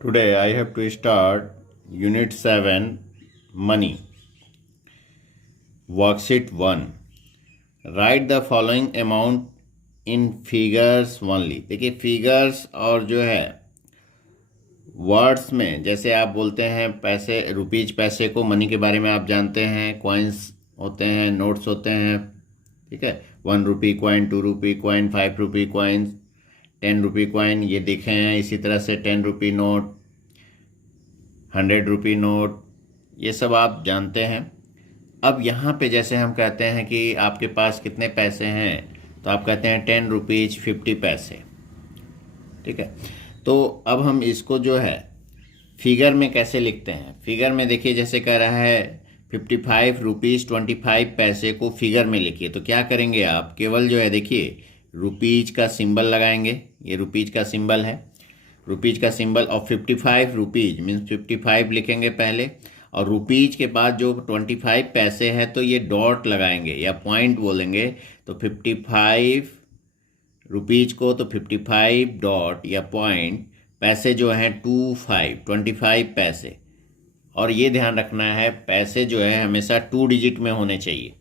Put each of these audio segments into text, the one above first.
Today I have to start Unit 7 Money. Worksheet 1. Write the following amount in figures only. देखिए figures और जो है words में, जैसे आप बोलते हैं पैसे, रुपीज पैसे को मनी के बारे में आप जानते हैं, कॉइन्स होते हैं, नोट्स होते हैं, ठीक है। 1 rupee coin, 2 rupee coin, 5 rupee coins, 10 rupee coin ये देखे हैं। इसी तरह से 10 रुपी नोट, 100 रुपी नोट, ये सब आप जानते हैं। अब यहाँ पे जैसे हम कहते हैं कि आपके पास कितने पैसे हैं, तो आप कहते हैं 10 रुपीज 50 पैसे, ठीक है। तो अब हम इसको जो है फिगर में कैसे लिखते हैं। फिगर में देखिए जैसे कह रहा है 55 रुपीज़ 25 पैसे को फिगर में लिखिए। तो क्या करेंगे आप, केवल जो है देखिए रुपीज का सिंबल लगाएंगे, ये रुपीज का सिंबल है, रुपीज का सिंबल, और 55 रुपीज मीन्स 55 लिखेंगे पहले, और रुपीज के बाद जो 25 पैसे है तो ये डॉट लगाएंगे या पॉइंट बोलेंगे। तो 55 रुपीज को तो 55 डॉट या पॉइंट, पैसे जो हैं 25 पैसे। और ये ध्यान रखना है पैसे जो है हमेशा 2 डिजिट में होने चाहिए।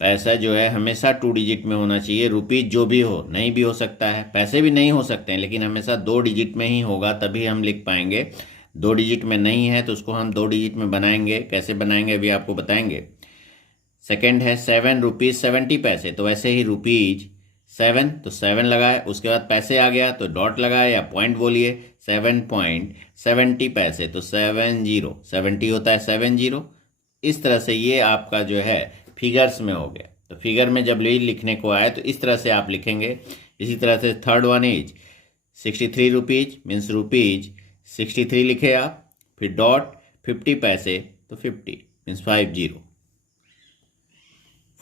पैसा जो है हमेशा 2 डिजिट में होना चाहिए। रुपीज जो भी हो, नहीं भी हो सकता है, पैसे भी नहीं हो सकते हैं, लेकिन हमेशा 2 डिजिट में ही होगा, तभी हम लिख पाएंगे। 2 डिजिट में नहीं है तो उसको हम 2 डिजिट में बनाएंगे। कैसे बनाएंगे अभी आपको बताएंगे। सेकंड है 7 रुपीज़ 70 पैसे, तो वैसे ही रुपीज 7 तो 7 लगाए, उसके बाद पैसे आ गया तो डॉट लगाए या पॉइंट बोलिए, 7.70 पैसे, तो 70 होता है 70। इस तरह से ये आपका जो है फिगर्स में हो गया। तो फिगर में जब लिखने को आए तो इस तरह से आप लिखेंगे। इसी तरह से third one is 63 rupees means rupees 63 लिखे आप, फिर डॉट 50 पैसे तो 50 मीन्स 50।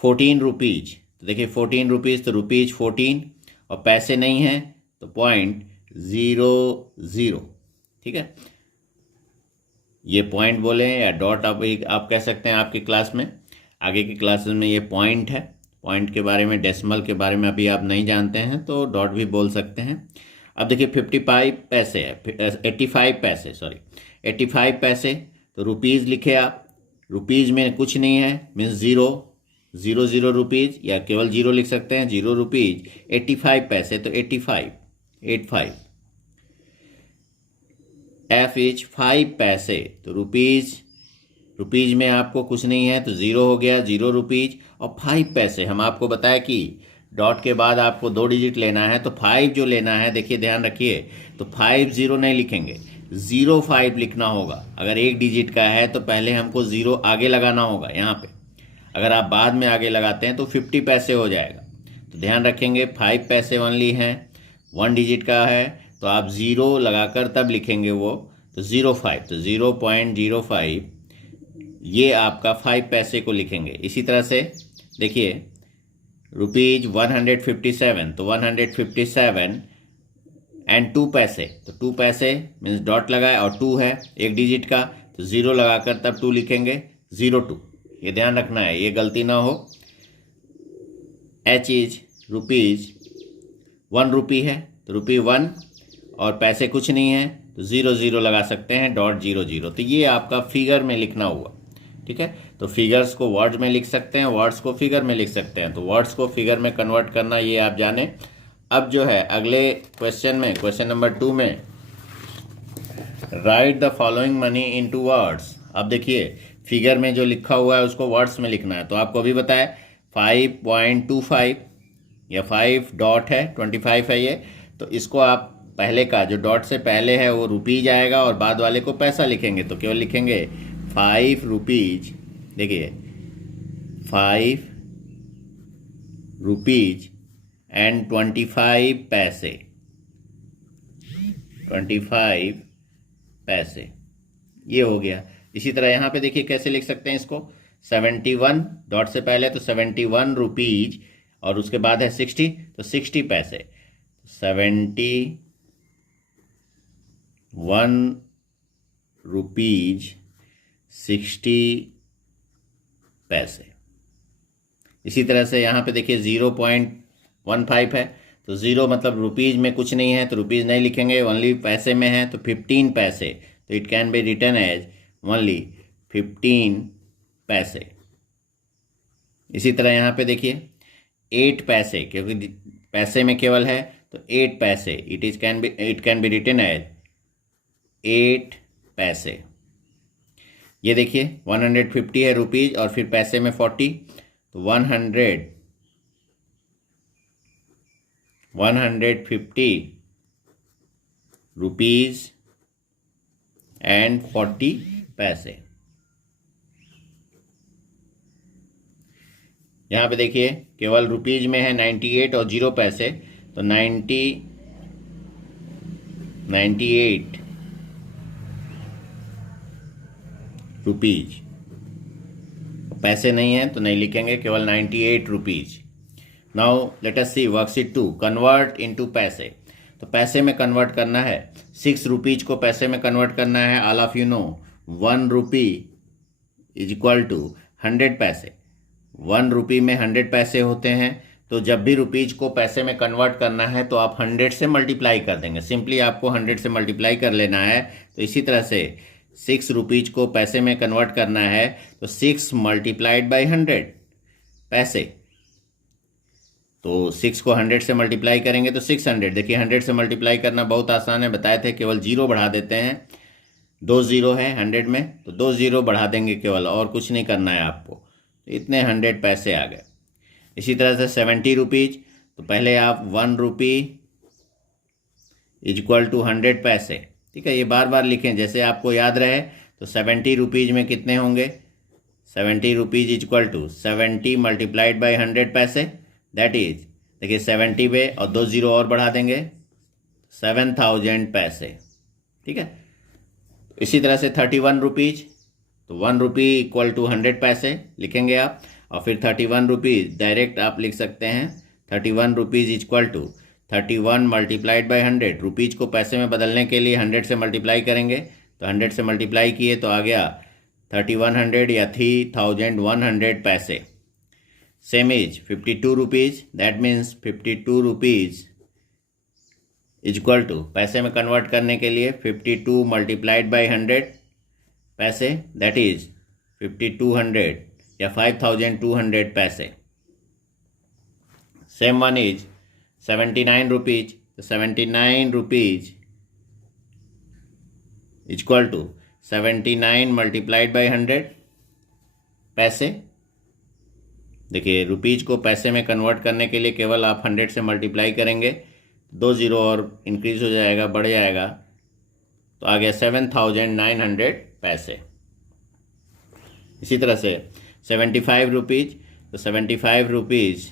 14 रुपीज, तो देखिए 14 रुपीज तो रुपीज 14, और पैसे नहीं हैं तो .00, ठीक है। ये पॉइंट बोले या डॉट आप कह सकते हैं। आपकी क्लास में, आगे की क्लासेस में ये पॉइंट है। पॉइंट के बारे में, डेसिमल के बारे में अभी आप नहीं जानते हैं तो डॉट भी बोल सकते हैं। अब देखिए 55 पैसे है, 85 पैसे, सॉरी 85 पैसे, तो रुपीज़ लिखे आप। रुपीज़ में कुछ नहीं है मीन्स 0 रुपीज़, या केवल 0 लिख सकते हैं, 0 रुपीज़ 85 पैसे तो 85। एफ इज 5 पैसे, तो रुपीज में आपको कुछ नहीं है तो 0 हो गया, 0 रुपीज, और 5 पैसे। हम आपको बताया कि डॉट के बाद आपको 2 डिजिट लेना है, तो 5 जो लेना है, देखिए ध्यान रखिए, तो 50 नहीं लिखेंगे, 05 लिखना होगा। अगर 1 डिजिट का है तो पहले हमको 0 आगे लगाना होगा यहाँ पे। अगर आप बाद में आगे लगाते हैं तो 50 पैसे हो जाएगा। तो ध्यान रखेंगे 5 पैसे ओनली हैं, 1 डिजिट का है तो आप 0 लगाकर तब लिखेंगे वो, तो 05, तो 0.05 ये आपका 5 पैसे को लिखेंगे। इसी तरह से देखिए रुपीज 157, तो 157 एंड 2 पैसे, तो 2 पैसे मीन्स डॉट लगाए और 2 है 1 डिजिट का, तो 0 लगाकर तब 2 लिखेंगे, 02। ये ध्यान रखना है, ये गलती ना हो। एच इज रुपीज 1 रुपी है तो रुपी 1, और पैसे कुछ नहीं है तो 00 लगा सकते हैं, .00। तो ये आपका फिगर में लिखना हुआ, ठीक है। तो फिगर्स को वर्ड्स में लिख सकते हैं, वर्ड्स को फिगर में लिख सकते हैं। तो वर्ड्स को फिगर में कन्वर्ट करना ये आप जाने। अब जो है अगले क्वेश्चन में, क्वेश्चन नंबर 2 में, right the following money into words. अब देखिए फिगर में जो लिखा हुआ है उसको वर्ड्स में लिखना है। तो आपको अभी बताया 5.25 या 5 डॉट है, 25 है ये, तो इसको आप पहले का जो डॉट से पहले है वो रुपीज आएगा, और बाद वाले को पैसा लिखेंगे। तो केवल लिखेंगे 5 रुपीज, देखिए 5 रुपीज एंड 25 पैसे, 25 पैसे, ये हो गया। इसी तरह यहाँ पे देखिए कैसे लिख सकते हैं इसको, 71 डॉट से पहले तो 71 रुपीज, और उसके बाद है 60 तो 60 पैसे, 71 रुपीज 60 पैसे। इसी तरह से यहाँ पे देखिए 0.15 है तो ज़ीरो मतलब रुपीज़ में कुछ नहीं है तो रुपीज़ नहीं लिखेंगे, ओनली पैसे में है तो 15 पैसे, तो it can be written as only 15 paise. इसी तरह यहाँ पे देखिए 8 पैसे, क्योंकि पैसे में केवल है तो 8 paise, it can be written as 8 paise. ये देखिए 150 है रुपीज़ और फिर पैसे में 40, तो 150 रुपीज़ एंड 40 पैसे। यहाँ पे देखिए केवल रुपीज़ में है 98 और 0 पैसे, तो 98 रुपीज़। पैसे नहीं है तो नहीं लिखेंगे, केवल 98 रुपीज़। नाउ लेट अस सी वर्कशीट 2, कन्वर्ट इनटू पैसे। तो पैसे में कन्वर्ट करना है, 6 रुपीज़ को पैसे में कन्वर्ट करना है। All of you know 1 rupee is equal to 100 paise. 1 रुपी में 100 पैसे होते हैं, तो जब भी रुपीज़ को पैसे में कन्वर्ट करना है तो आप 100 से मल्टीप्लाई कर देंगे। सिंपली आपको 100 से मल्टीप्लाई कर लेना है। तो इसी तरह से 6 रुपीज़ को पैसे में कन्वर्ट करना है तो 6 मल्टीप्लाइड बाई 100 पैसे। तो 6 को 100 से मल्टीप्लाई करेंगे तो 600। देखिए 100 से मल्टीप्लाई करना बहुत आसान है, बताए थे, केवल जीरो बढ़ा देते हैं। 2 ज़ीरो है 100 में, तो 2 ज़ीरो बढ़ा देंगे केवल, और कुछ नहीं करना है आपको। तो इतने 100 पैसे आ गए। इसी तरह से 70 रुपीज़, तो पहले आप 1 रुपी इज इक्वल टू 100 पैसे। ठीक है, ये बार बार लिखें जैसे आपको याद रहे। तो 70 रुपीज़ में कितने होंगे, 70 rupees is equal to 70 multiplied by 100 paise, that is, देखिए 70 पे और 2 ज़ीरो और बढ़ा देंगे, 7000 पैसे। ठीक है, इसी तरह से 31 रुपीज़, तो 1 रुपी इक्वल टू 100 पैसे लिखेंगे आप, और फिर 31 रुपीज़ डायरेक्ट आप लिख सकते हैं। 31 rupees equal to 31 multiplied by 100। Rupees को पैसे में बदलने के लिए 100 से मल्टीप्लाई करेंगे, तो 100 से मल्टीप्लाई किए तो आ गया 3100 या 3100 paise. Same is 52 rupees, that means 52 rupees is equal to, paise में कन्वर्ट करने के लिए 52 multiplied by 100 paise, that is 5200 या 5200 पैसे। सेम वन इज 79 रुपीज़, तो 79 rupees is equal to 79 multiplied by 100 paise. देखिए रुपीज़ को पैसे में कन्वर्ट करने के लिए केवल आप 100 से मल्टीप्लाई करेंगे, 2 ज़ीरो और इंक्रीज हो जाएगा, बढ़ जाएगा, तो आ गया 7900 पैसे। इसी तरह से 75 रुपीज़, तो 75 rupees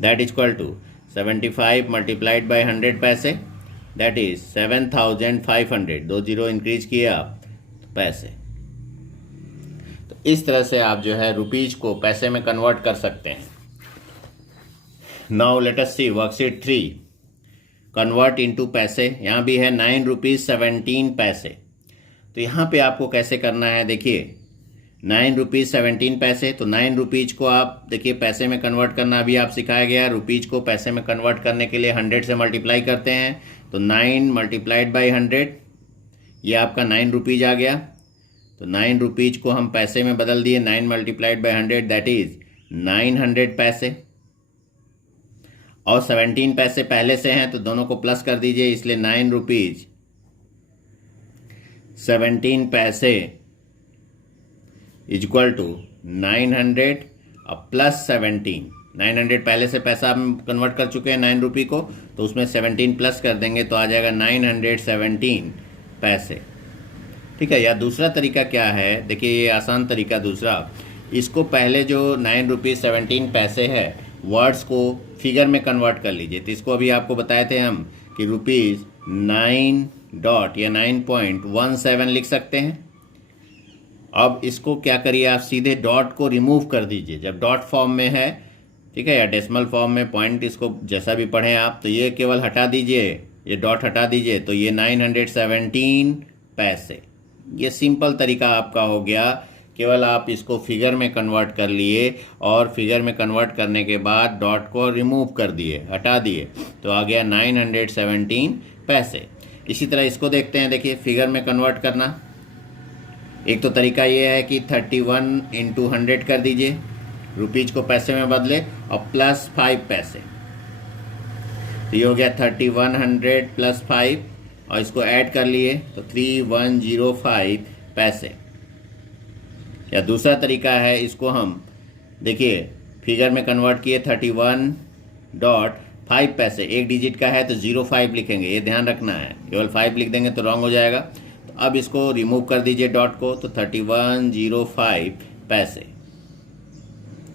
that is equal to 75 multiplied by 100 paise, that is 7500, 2 zero increase किए आप पैसे। तो इस तरह से आप जो है रुपीज़ को पैसे में कन्वर्ट कर सकते हैं। नाउ लेट अस सी वर्कशीट 3, कन्वर्ट इनटू पैसे। यहाँ भी है 9 रुपीज़ 17 पैसे। तो यहाँ पे आपको कैसे करना है, देखिए 9 रुपीज़ 17 पैसे, तो 9 रुपीज़ को आप देखिए पैसे में कन्वर्ट करना अभी आप सिखाया गया। रुपीज़ को पैसे में कन्वर्ट करने के लिए 100 से मल्टीप्लाई करते हैं, तो 9 मल्टीप्लाइड बाई 100, ये आपका 9 रुपीज़ आ गया। तो 9 रुपीज़ को हम पैसे में बदल दिए, 9 मल्टीप्लाइड बाई 100 दैट इज 900 पैसे। और 17 पैसे पहले से हैं तो दोनों को प्लस कर दीजिए, इसलिए 9 रुपीज़ 17 पैसे इज इक्वल टू 900 और प्लस 17। 900 पहले से पैसा हम कन्वर्ट कर चुके हैं 9 रुपये को, तो उसमें 17 प्लस कर देंगे तो आ जाएगा 917 पैसे। ठीक है, या दूसरा तरीका क्या है, देखिए ये आसान तरीका दूसरा, इसको पहले जो 9 रुपीज़ 17 पैसे है वर्ड्स को फिगर में कन्वर्ट कर लीजिए। तो इसको अभी आपको बताए थे हम कि रुपीज़ 9 डॉट या 9.17 लिख सकते हैं। अब इसको क्या करिए, आप सीधे डॉट को रिमूव कर दीजिए जब डॉट फॉर्म में है, ठीक है, या डेसिमल फॉर्म में, पॉइंट इसको जैसा भी पढ़ें आप, तो ये केवल हटा दीजिए, ये डॉट हटा दीजिए, तो ये 917 पैसे। ये सिंपल तरीका आपका हो गया केवल आप इसको फिगर में कन्वर्ट कर लिए और फिगर में कन्वर्ट करने के बाद डॉट को रिमूव कर दिए, हटा दिए, तो आ गया 917 पैसे। इसी तरह इसको देखते हैं। देखिए फिगर में कन्वर्ट करना, एक तो तरीका ये है कि 31 इंटू 100 कर दीजिए, रुपीज को पैसे में बदले और प्लस 5 पैसे, तो ये हो गया 3100 प्लस 5 और इसको ऐड कर लिए तो 3105 पैसे। या दूसरा तरीका है, इसको हम देखिए फिगर में कन्वर्ट किए 31.5 पैसे, एक डिजिट का है तो 05 लिखेंगे, ये ध्यान रखना है, केवल 5 लिख देंगे तो रॉन्ग हो जाएगा। तो अब इसको रिमूव कर दीजिए डॉट को, तो 3105 पैसे,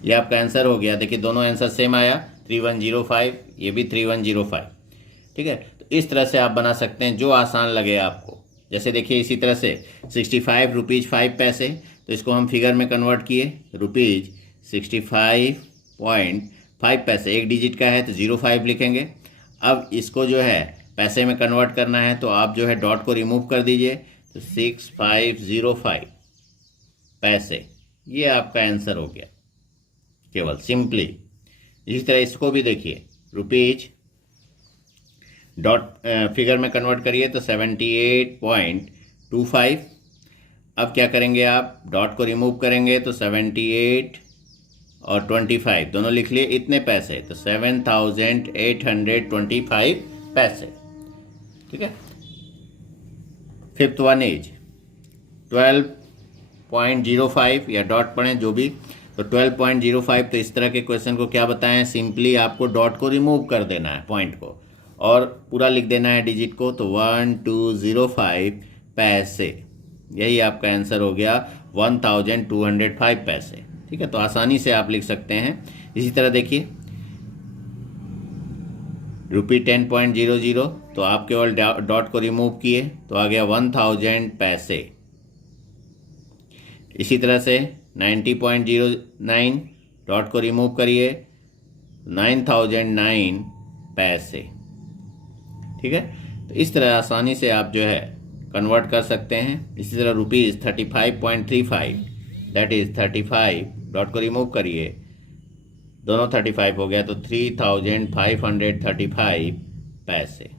ये आपका आंसर हो गया। देखिए दोनों आंसर सेम आया, 3105, ये भी 3105। ठीक है, तो इस तरह से आप बना सकते हैं जो आसान लगे आपको। जैसे देखिए इसी तरह से 65 रुपीज़ 5 पैसे, तो इसको हम फिगर में कन्वर्ट किए, रुपीज़ 65.5 पैसे, एक डिजिट का है तो 05 लिखेंगे। अब इसको जो है पैसे में कन्वर्ट करना है तो आप जो है डॉट को रिमूव कर दीजिए, तो 6505 पैसे, ये आपका आंसर हो गया केवल सिंपली। इसी तरह इसको भी देखिए, रुपीज डॉट फिगर में कन्वर्ट करिए तो 78.25। अब क्या करेंगे आप, डॉट को रिमूव करेंगे तो 78 और 25 दोनों लिख लिए, इतने पैसे, तो 7825 पैसे। ठीक है, फिफ्थ वन इज 12.05 या डॉट पढ़ें जो भी, तो 12.05। तो इस तरह के क्वेश्चन को क्या बताएं, सिंपली आपको डॉट को रिमूव कर देना है, पॉइंट को, और पूरा लिख देना है डिजिट को, तो 1205 पैसे, यही आपका आंसर हो गया 1205 पैसे। ठीक है, तो आसानी से आप लिख सकते हैं। इसी तरह देखिए रुपी 10.00, तो आप केवल डॉट को रिमूव किए तो आ गया 1000 पैसे। इसी तरह से 90.09, डॉट को रिमूव करिए, 9009 पैसे। ठीक है, तो इस तरह आसानी से आप जो है कन्वर्ट कर सकते हैं। इसी तरह रुपीज़ 35.35, दैट इज़ 35, डॉट को रिमूव करिए, दोनों 35 हो गया, तो 3535 पैसे।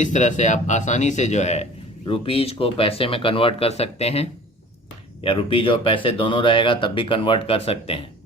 इस तरह से आप आसानी से जो है रुपीज़ को पैसे में कन्वर्ट कर सकते हैं, या रुपीज़ और पैसे दोनों रहेगा तब भी कन्वर्ट कर सकते हैं।